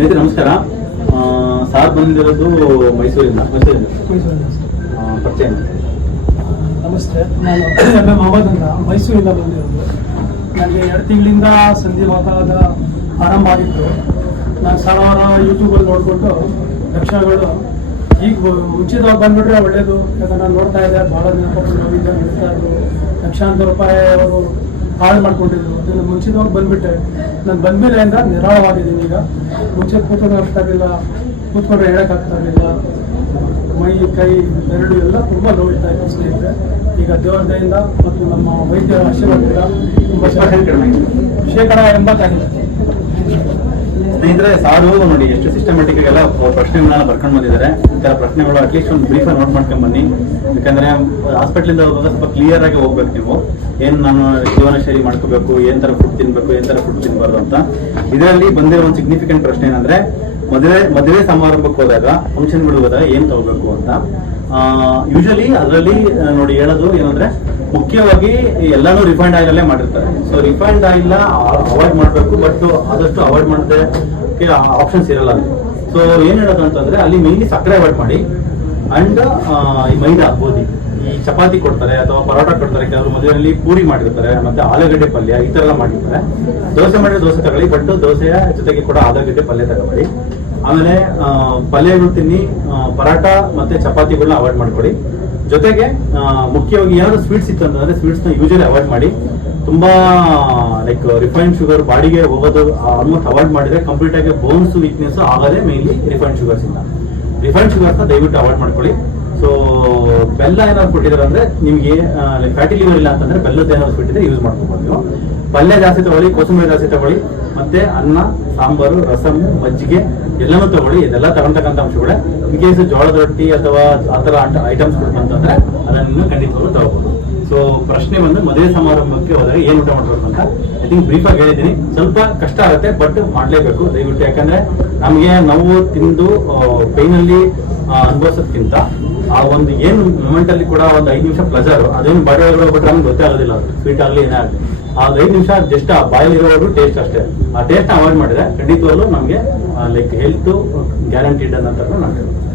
ಸ್ನೇಹಿತರೆ ನಮಸ್ಕಾರ. ಸಾರ್ ಬಂದಿರೋದು ಮೈಸೂರಿಂದ. ಪರಿಚಯ. ನಮಸ್ತೆ, ನಾನು ಮೊಹಮ್ಮದ್ ಅಂತ ಮೈಸೂರಿಂದ ಬಂದಿರೋದು. ನನಗೆ 2 ತಿಂಗಳಿಂದ ಸಂಧಿವಾತದ ಆರಂಭ ಆಗಿತ್ತು. ನಾನು ಸಾವಿರ ಯೂಟ್ಯೂಬಲ್ಲಿ ನೋಡಿಕೊಂಡು ಲಕ್ಷಗಳು ಈಗ ಮುಂಚಿತವಾಗಿ ಬಂದುಬಿಟ್ರೆ ಒಳ್ಳೆಯದು. ಯಾಕಂದ್ರೆ ನಾನು ನೋಡ್ತಾ ಇದ್ದೆ, ಭಾಳ ಜನ ನೋವಿದ್ದೆ ನಡೀತಾ ಇದ್ರು, ಲಕ್ಷಾಂತರ ರೂಪಾಯಿ ಅವರು ಹಾಳು ಮಾಡ್ಕೊಂಡಿದ್ರು. ಅದನ್ನು ಮುಂಚಿತವಾಗಿ ಬಂದುಬಿಟ್ಟೆ. ನಾನು ಬಂದಮೇಲೆಯಿಂದ ನಿರಾಳವಾಗಿದ್ದೀನಿ. ಈಗ ಮುಂಚೆ ಕೂತ್ಕೊಂಡು ಆಗ್ತಾ ಇರಲಿಲ್ಲ, ಕೂತ್ಕೊಂಡ್ರೆ ಹೇಳೋಕ್ಕಾಗ್ತಾ ಇರಲಿಲ್ಲ. ಮೈ ಕೈ ಬೆರಳು ಎಲ್ಲ ತುಂಬ ನೋಡ್ತಾ ಇತ್ತು ಸ್ನೇಹಿತರೆ. ಈಗ ದೇವರ ದಯೆಯಿಂದ ಮತ್ತು ನಮ್ಮ ವೈದ್ಯರ ಆಶೀರ್ವಾದದಿಂದ ತುಂಬ ಶೇಕಡ 80 ಆಗಿದೆ. ಸ್ನೇಹಿತರೆ, ಸಾರು ನೋಡಿ ಎಷ್ಟು ಸಿಸ್ಟಮೆಟಿಕ್ ಎಲ್ಲ ಪ್ರಶ್ನೆಗಳನ್ನ ಬರ್ಕೊಂಡು ಬಂದಿದ್ದಾರೆ. ಈ ತರ ಪ್ರಶ್ನೆಗಳು ಅಟ್ಲೀಸ್ಟ್ ಒಂದು ಬ್ರೀಫ್ ನೋಟ್ ಮಾಡ್ಕೊಂಡ್ ಬನ್ನಿ. ಯಾಕಂದ್ರೆ ಹಾಸ್ಪಿಟ್ಲಿಂದ ಹೋಗುವಾಗ ಸ್ವಲ್ಪ ಕ್ಲಿಯರ್ ಆಗಿ ಹೋಗ್ಬೇಕು. ನೀವು ಏನ್ ನಾನು ಜೀವನ ಶೈಲಿ ಮಾಡ್ಕೋಬೇಕು, ಏನ್ ತರ ಫುಡ್ ತಿನ್ಬೇಕು, ಏನ್ ತರ ಫುಡ್ ತಿನ್ಬಾರ್ದು ಅಂತ. ಇದರಲ್ಲಿ ಬಂದಿರೋ ಒಂದು ಸಿಗ್ನಿಫಿಕೆಂಟ್ ಪ್ರಶ್ನೆ ಏನಂದ್ರೆ, ಮದುವೆ ಸಮಾರಂಭಕ್ಕೆ ಹೋದಾಗ, ಫಂಕ್ಷನ್ಗಳು ಹೋದಾಗ ಏನ್ ತಗೋಬೇಕು ಅಂತ. ಯೂಶಲಿ ಅದರಲ್ಲಿ ನೋಡಿ ಹೇಳೋದು ಏನಂದ್ರೆ, ಮುಖ್ಯವಾಗಿ ಎಲ್ಲಾನು ರಿಫೈಂಡ್ ಆಯಿಲ್ ಅಲ್ಲೇ ಮಾಡಿರ್ತಾರೆ. ಸೊ ರಿಫೈಂಡ್ ಆಯಿಲ್ ಅವಾಯ್ಡ್ ಮಾಡಬೇಕು, ಬಟ್ ಆದಷ್ಟು ಅವಾಯ್ಡ್ ಮಾಡೋದಕ್ಕೆ ಆಪ್ಷನ್ಸ್ ಇರಲ್ಲ. ಸೊ ಏನ್ ಹೇಳೋದು ಅಂತಂದ್ರೆ, ಅಲ್ಲಿ ಮೇನ್ಲಿ ಸಕ್ಕರೆ ಅವಾಯ್ಡ್ ಮಾಡಿ. ಅಂಡ್ ಈ ಮೈದಾ, ಗೋಧಿ, ಈ ಚಪಾತಿ ಕೊಡ್ತಾರೆ ಅಥವಾ ಪರೋಟ ಕೊಡ್ತಾರೆ, ಕೆಲವರು ಮದುವೆಯಲ್ಲಿ ಪೂರಿ ಮಾಡಿರ್ತಾರೆ, ಮತ್ತೆ ಆಲೂಗಡ್ಡೆ ಪಲ್ಯ ಈ ತರ ಎಲ್ಲ ಮಾಡಿರ್ತಾರೆ. ದೋಸೆ ಮಾಡಿದ್ರೆ ದೋಸೆ ತಗೊಳ್ಳಿ, ಬಟ್ ದೋಸೆಯ ಜೊತೆಗೆ ಕೂಡ ಆಲೂಗಡ್ಡೆ ಪಲ್ಯ ತಗೊಳ್ಳಿ. ಆಮೇಲೆ ಪಲ್ಯಗಳು ತಿನ್ನಿ, ಪರಾಟ ಮತ್ತೆ ಚಪಾತಿಗಳನ್ನ ಅವಾಯ್ಡ್ ಮಾಡ್ಕೊಳ್ಳಿ. ಜೊತೆಗೆ ಮುಖ್ಯವಾಗಿ ಏನಾದ್ರು ಸ್ವೀಟ್ಸ್ ಇತ್ತು ಅಂತಂದ್ರೆ ಸ್ವೀಟ್ಸ್ ನ ಯೂಶಲಿ ಅವಾಯ್ಡ್ ಮಾಡಿ. ತುಂಬಾ ಲೈಕ್ ರಿಫೈನ್ಡ್ ಶುಗರ್ ಬಾಡಿಗೆ ಹೋಗೋದು ಆಲ್ಮೋಸ್ಟ್ ಅವಾಯ್ಡ್ ಮಾಡಿದ್ರೆ ಕಂಪ್ಲೀಟ್ ಆಗಿ ಬೋನ್ಸ್ ವೀಕ್ನೆಸ್ ಆಗೋದೇ ಮೇನ್ಲಿ ರಿಫೈನ್ಡ್ ಶುಗರ್ಸ್ ಇಂದ. ರಿಫೈನ್ಡ್ ಶುಗರ್ಸ್ ನ ದಯವಿಟ್ಟು ಅವಾಯ್ಡ್ ಮಾಡ್ಕೊಳ್ಳಿ. ಸೊ ಬೆಲ್ಲ ಏನಾದ್ರು ಕೊಟ್ಟಿದ್ದಾರೆ ಅಂದ್ರೆ, ನಿಮ್ಗೆ ಫ್ಯಾಟಿ ಲಿವರ್ ಇಲ್ಲ ಅಂತಂದ್ರೆ ಬೆಲ್ಲದ ಏನಾದ್ರು ಕೊಟ್ಟಿದ್ರೆ ಯೂಸ್ ಮಾಡ್ಕೋಬಹುದು ನೀವು. ಪಲ್ಯ ಜಾಸ್ತಿ ತಗೊಳ್ಳಿ, ಕೋಸಂಬರಿ ಜಾಸ್ತಿ ತಗೊಳ್ಳಿ, ಮತ್ತೆ ಅನ್ನ, ಸಾಂಬಾರು, ರಸಮ್, ಮಜ್ಜಿಗೆ ಎಲ್ಲನೂ ತಗೊಳ್ಳಿ. ಇದೆಲ್ಲ ತಗೊಂತಕ್ಕಂಥ ಅಂಶಗಳೇ. ಇನ್ ಕೇಸ್ ಜೋಳದ ರೊಟ್ಟಿ ಅಥವಾ ಆತರ ಐಟಮ್ಸ್ ಅಂತಂದ್ರೆ ಅದನ್ನು ಖಂಡಿತವಾಗ್ಲೂ ತಗೋಬಹುದು. ಸೊ ಪ್ರಶ್ನೆ ಬಂದು, ಮದುವೆ ಸಮಾರಂಭಕ್ಕೆ ಹೋದಾಗ ಏನ್ ಊಟ ಮಾಡ್ಬೇಕು ಅಂತ ಐ ಥಿಂಕ್ ಬ್ರೀಫ್ ಆಗಿ ಹೇಳಿದ್ದೀನಿ. ಸ್ವಲ್ಪ ಕಷ್ಟ ಆಗುತ್ತೆ, ಬಟ್ ಮಾಡ್ಲೇಬೇಕು ದಯವಿಟ್ಟು. ಯಾಕಂದ್ರೆ ನಮ್ಗೆ ನಾವು ತಿಂದು ಪೈನಲ್ಲಿ ಅನುಭವಿಸೋದಕ್ಕಿಂತ ಆ ಒಂದು ಏನು ಮೂಮೆಂಟ್ ಅಲ್ಲಿ ಕೂಡ ಒಂದು 5 ನಿಮಿಷ ಪ್ಲೆಜರ್, ಅದೇನು ಬಾಡಿ ಒಳಗಡೆ ಹೋಗ್ಬಿಟ್ರೆ ನಮ್ಗೆ ಗೊತ್ತೇ ಆಗೋದಿಲ್ಲ. ಅದು ಸ್ವೀಟ್ ಆಗಲಿ ಏನೇ ಆಗಲಿ, ಆ 5 ನಿಮಿಷ ಜಸ್ಟ್ ಆ ಬಾಯಲ್ಲಿ ಇರೋವರೆಗೂ ಟೇಸ್ಟ್ ಅಷ್ಟೇ. ಆ ಟೇಸ್ಟ್ ಅವಾಯ್ಡ್ ಮಾಡಿದ್ರೆ ಖಂಡಿತವಾಗ್ಲೂ ನಮಗೆ ಲೈಕ್ ಹೆಲ್ತ್ ಗ್ಯಾರಂಟಿಡ್ ಅನ್ನೋ ನಾನು ಹೇಳ್ತೀನಿ.